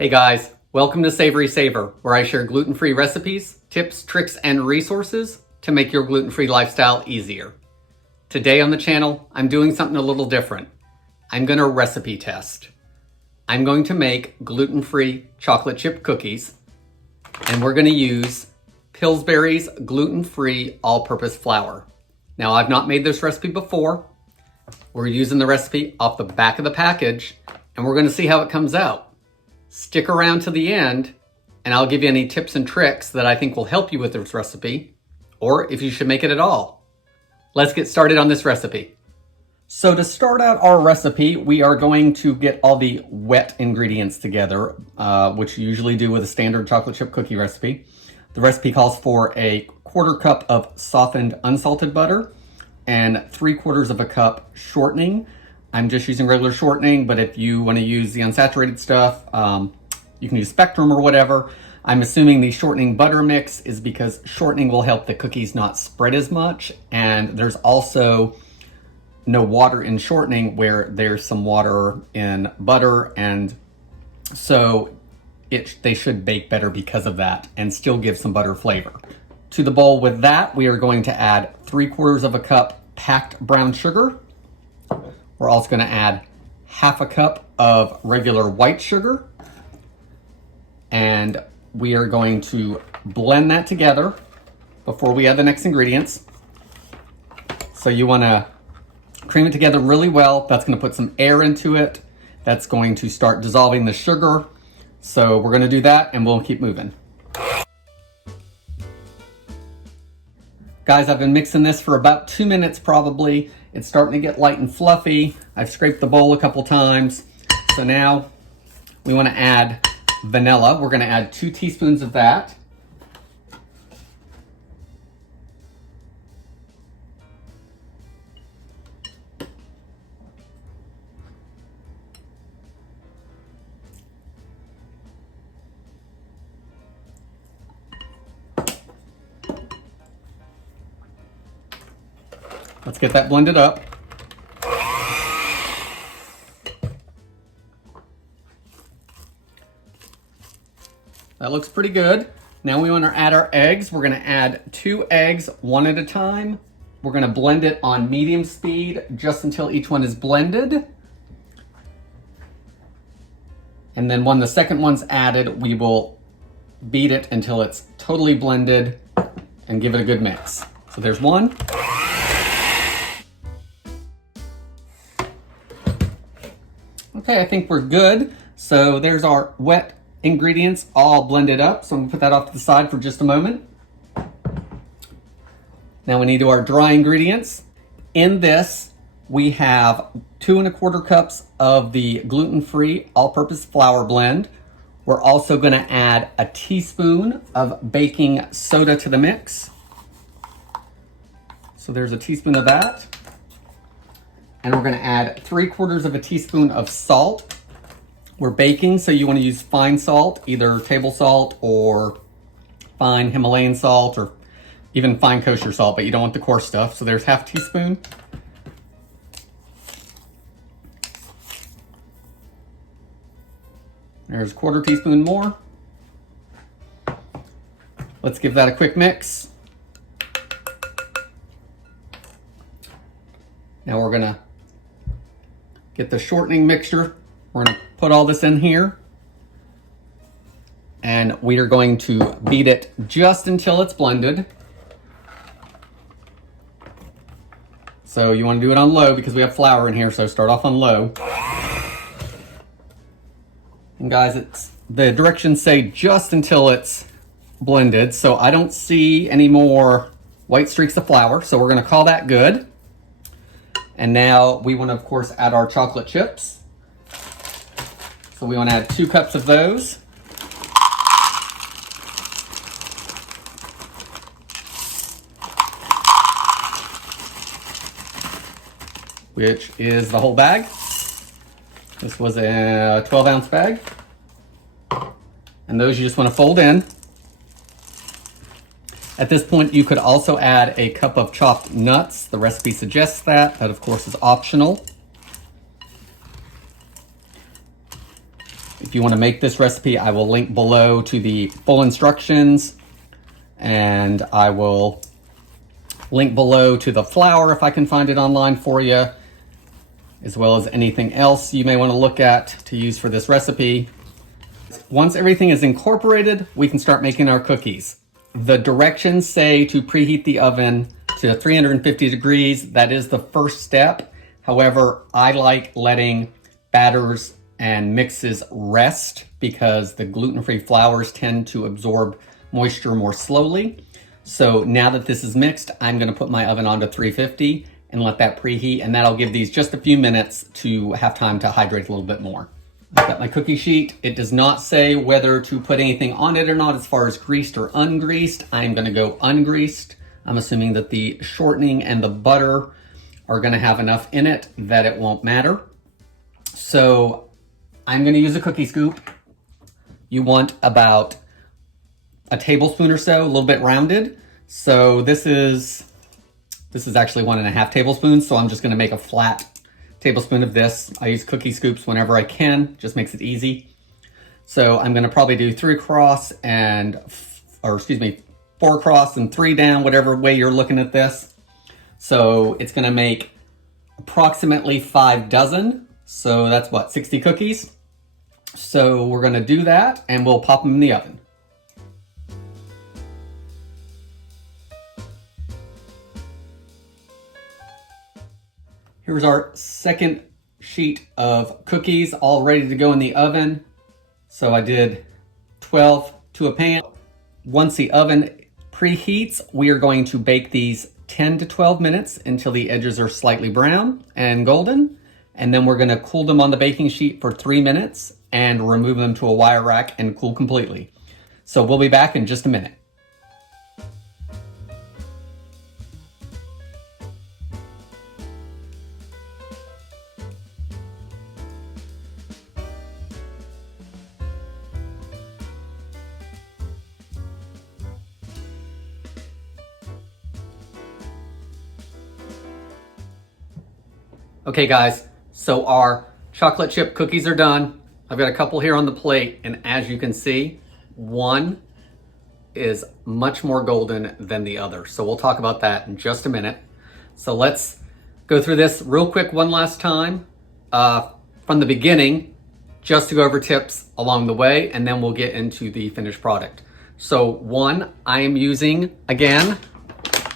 Hey guys, welcome to Savorysaver, where I share gluten-free recipes, tips, tricks, and resources to make your gluten-free lifestyle easier. Today on the channel, I'm doing something a little different. I'm going to recipe test. I'm going to make gluten-free chocolate chip cookies, and we're going to use Pillsbury's gluten-free all-purpose flour. Now, I've not made this recipe before. We're using the recipe off the back of the package, and we're going to see how it comes out. Stick around to the end, and I'll give you any tips and tricks that I think will help you with this recipe, or if you should make it at all. Let's get started on this recipe. So to start out our recipe, we are going to get all the wet ingredients together, which you usually do with a standard chocolate chip cookie recipe. The recipe calls for a 1/4 cup of softened unsalted butter and 3/4 cup shortening. I'm just using regular shortening, but if you want to use the unsaturated stuff, you can use Spectrum or whatever. I'm assuming the shortening butter mix is because shortening will help the cookies not spread as much, and there's also no water in shortening where there's some water in butter, and so they should bake better because of that and still give some butter flavor. To the bowl with that, we are going to add 3/4 cup packed brown sugar. We're also going to add 1/2 cup of regular white sugar, and we are going to blend that together before we add the next ingredients. So you want to cream it together really well. That's going to put some air into it. That's going to start dissolving the sugar. So we're going to do that, and we'll keep moving. Guys, I've been mixing this for about 2 minutes probably. It's starting to get light and fluffy. I've scraped the bowl a couple times. So now we want to add vanilla. We're going to add 2 teaspoons of that. Let's get that blended up. That looks pretty good. Now we want to add our eggs. We're going to add 2 eggs, one at a time. We're going to blend it on medium speed just until each one is blended. And then when the second one's added, we will beat it until it's totally blended and give it a good mix. So there's one. Okay, I think we're good. So there's our wet ingredients all blended up. So I'm gonna put that off to the side for just a moment. Now we need to do our dry ingredients. In this, we have 2 1/4 cups of the gluten-free all-purpose flour blend. We're also gonna add a teaspoon of baking soda to the mix. So there's a teaspoon of that. And we're going to add 3/4 teaspoon of salt. We're baking, so you want to use fine salt, either table salt or fine Himalayan salt or even fine kosher salt, but you don't want the coarse stuff. So there's 1/2 teaspoon. There's 1/4 teaspoon more. Let's give that a quick mix. Now we're going to get the shortening mixture. We're going to put all this in here. And we are going to beat it just until it's blended. So you want to do it on low because we have flour in here, so start off on low. And guys, the directions say just until it's blended, so I don't see any more white streaks of flour, so we're going to call that good. And now we want to, of course, add our chocolate chips. So we want to add 2 cups of those. Which is the whole bag. This was a 12-ounce bag. And those you just want to fold in. At this point, you could also add a cup of chopped nuts. The recipe suggests that. That, of course, is optional. If you want to make this recipe, I will link below to the full instructions, and I will link below to the flour if I can find it online for you, as well as anything else you may want to look at to use for this recipe. Once everything is incorporated, we can start making our cookies. The directions say to preheat the oven to 350 degrees. That is the first step. However, I like letting batters and mixes rest because the gluten-free flours tend to absorb moisture more slowly. So now that this is mixed, I'm gonna put my oven on to 350 and let that preheat, and that'll give these just a few minutes to have time to hydrate a little bit more. I've got my cookie sheet. It does not say whether to put anything on it or not as far as greased or ungreased. I'm gonna go ungreased. I'm assuming that the shortening and the butter are gonna have enough in it that it won't matter. So I'm gonna use a cookie scoop. You want about a tablespoon or so, a little bit rounded. So this is actually 1.5 tablespoons. So I'm just gonna make a flat tablespoon of this. I use cookie scoops whenever I can, just makes it easy. So I'm gonna probably do 4 across and 3 down, whatever way you're looking at this. So it's gonna make approximately 5 dozen. So that's what, 60 cookies? So we're gonna do that and we'll pop them in the oven. Here's our second sheet of cookies all ready to go in the oven. So I did 12 to a pan. Once the oven preheats, we are going to bake these 10 to 12 minutes until the edges are slightly brown and golden. And then we're gonna cool them on the baking sheet for 3 minutes and remove them to a wire rack and cool completely. So we'll be back in just a minute. Okay guys, so our chocolate chip cookies are done. I've got a couple here on the plate, and as you can see, one is much more golden than the other. So we'll talk about that in just a minute. So let's go through this real quick one last time from the beginning, just to go over tips along the way, and then we'll get into the finished product. So one, I am using, again,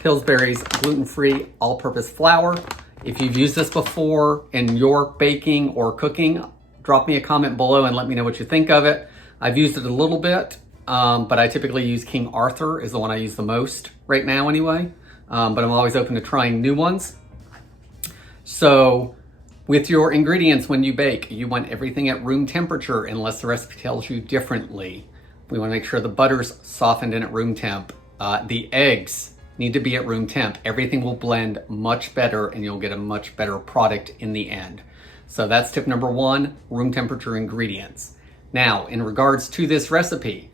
Pillsbury's gluten-free all-purpose flour. If you've used this before in your baking or cooking, drop me a comment below and let me know what you think of it. I've used it a little bit, but I typically use King Arthur is the one I use the most right now anyway, but I'm always open to trying new ones. So with your ingredients when you bake, you want everything at room temperature unless the recipe tells you differently. We want to make sure the butter's softened in at room temp. The eggs need to be at room temp. Everything will blend much better and you'll get a much better product in the end. So that's tip number one, room temperature ingredients. Now, in regards to this recipe,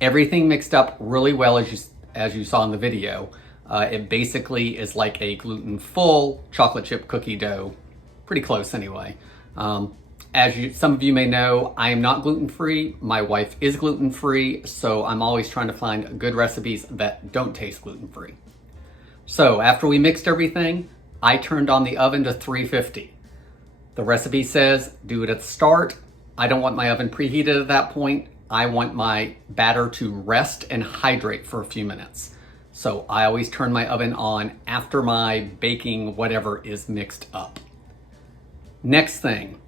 everything mixed up really well as you saw in the video. It basically is like a gluten-full chocolate chip cookie dough, pretty close anyway. Some of you may know, I am not gluten-free. My wife is gluten-free, so I'm always trying to find good recipes that don't taste gluten-free. So after we mixed everything, I turned on the oven to 350. The recipe says do it at the start. I don't want my oven preheated at that point. I want my batter to rest and hydrate for a few minutes. So I always turn my oven on after my baking whatever is mixed up. Next thing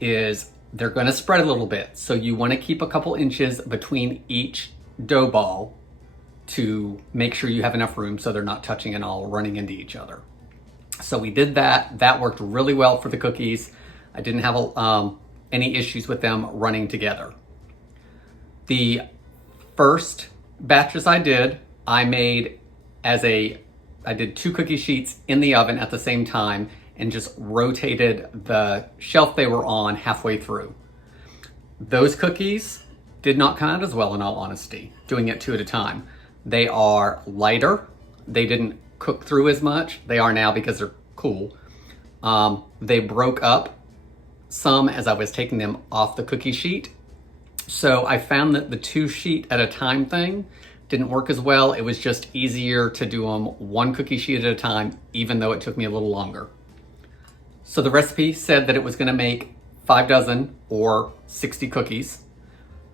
is they're going to spread a little bit. So you want to keep a couple inches between each dough ball to make sure you have enough room so they're not touching and all running into each other. So we did that. That worked really well for the cookies. I didn't have any issues with them running together. The first batches I did, I did 2 cookie sheets in the oven at the same time and just rotated the shelf they were on halfway through. Those cookies did not come out as well, in all honesty, doing it 2 at a time. They are lighter. They didn't cook through as much. They are now because they're cool. They broke up some as I was taking them off the cookie sheet, So I found that the 2-sheet at a time thing didn't work as well. It was just easier to do them 1 cookie sheet at a time, even though it took me a little longer. So the recipe said that it was gonna make 5 dozen or 60 cookies.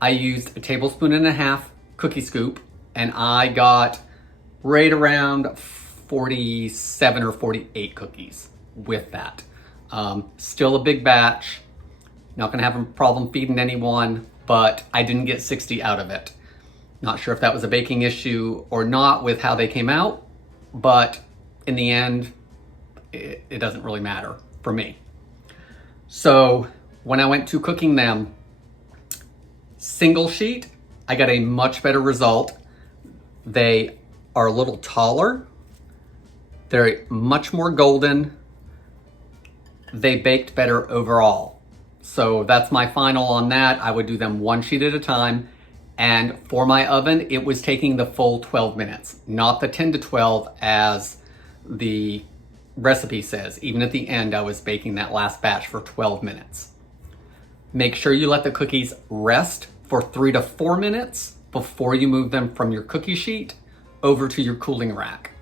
I used 1.5 tablespoons cookie scoop, and I got right around 47 or 48 cookies with that. Still a big batch. Not gonna have a problem feeding anyone, but I didn't get 60 out of it. Not sure if that was a baking issue or not with how they came out, but in the end, it doesn't really matter for me. So when I went to cooking them single sheet, I got a much better result. They are a little taller. They're much more golden. They baked better overall. So that's my final on that. I would do them 1 sheet at a time. And for my oven, it was taking the full 12 minutes, not the 10 to 12 as the recipe says. Even at the end, I was baking that last batch for 12 minutes. Make sure you let the cookies rest for 3 to 4 minutes before you move them from your cookie sheet over to your cooling rack.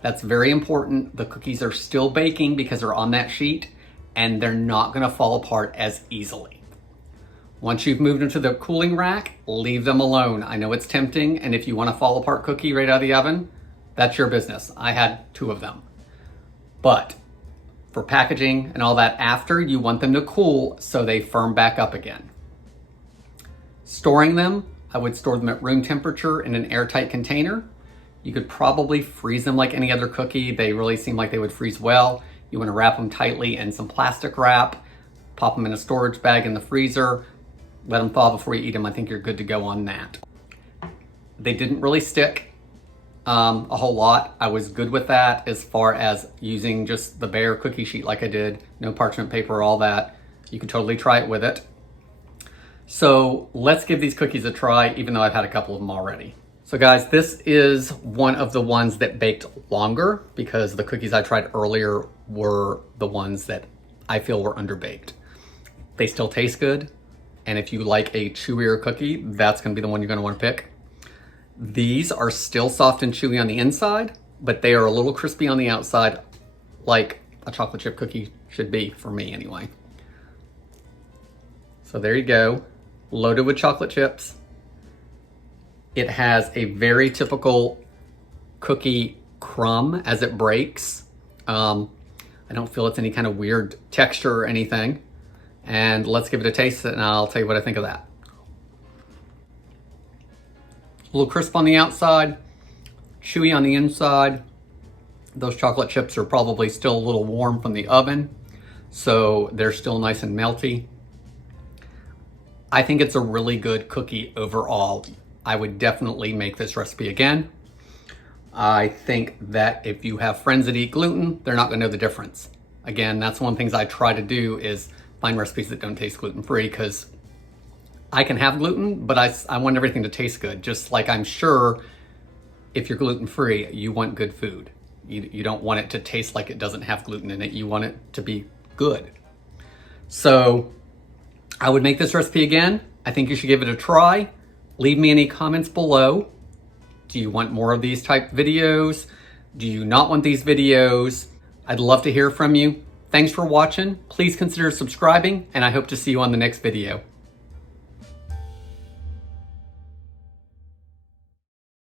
That's very important. The cookies are still baking because they're on that sheet, and they're not gonna fall apart as easily. Once you've moved them to the cooling rack, leave them alone. I know it's tempting, and if you want a fall apart cookie right out of the oven, that's your business. I had 2 of them. But for packaging and all that after, you want them to cool so they firm back up again. Storing them, I would store them at room temperature in an airtight container. You could probably freeze them like any other cookie. They really seem like they would freeze well. You want to wrap them tightly in some plastic wrap, pop them in a storage bag in the freezer, let them thaw before you eat them. I think you're good to go on that. They didn't really stick a whole lot. I was good with that as far as using just the bare cookie sheet like I did, no parchment paper, all that. You could totally try it with it. So let's give these cookies a try, even though I've had a couple of them already. So guys, this is one of the ones that baked longer because the cookies I tried earlier were the ones that I feel were underbaked. They still taste good. And if you like a chewier cookie, that's gonna be the one you're gonna wanna pick. These are still soft and chewy on the inside, but they are a little crispy on the outside, like a chocolate chip cookie should be, for me anyway. So there you go, loaded with chocolate chips. It has a very typical cookie crumb as it breaks. I don't feel it's any kind of weird texture or anything. And let's give it a taste and I'll tell you what I think of that. A little crisp on the outside, chewy on the inside. Those chocolate chips are probably still a little warm from the oven, so they're still nice and melty. I think it's a really good cookie overall. I would definitely make this recipe again. I think that if you have friends that eat gluten, they're not gonna know the difference. Again, that's one of the things I try to do is find recipes that don't taste gluten-free, because I can have gluten, but I want everything to taste good. Just like I'm sure if you're gluten-free, you want good food. You don't want it to taste like it doesn't have gluten in it. You want it to be good. So I would make this recipe again. I think you should give it a try. Leave me any comments below. Do you want more of these type videos? Do you not want these videos? I'd love to hear from you. Thanks for watching. Please consider subscribing, and I hope to see you on the next video.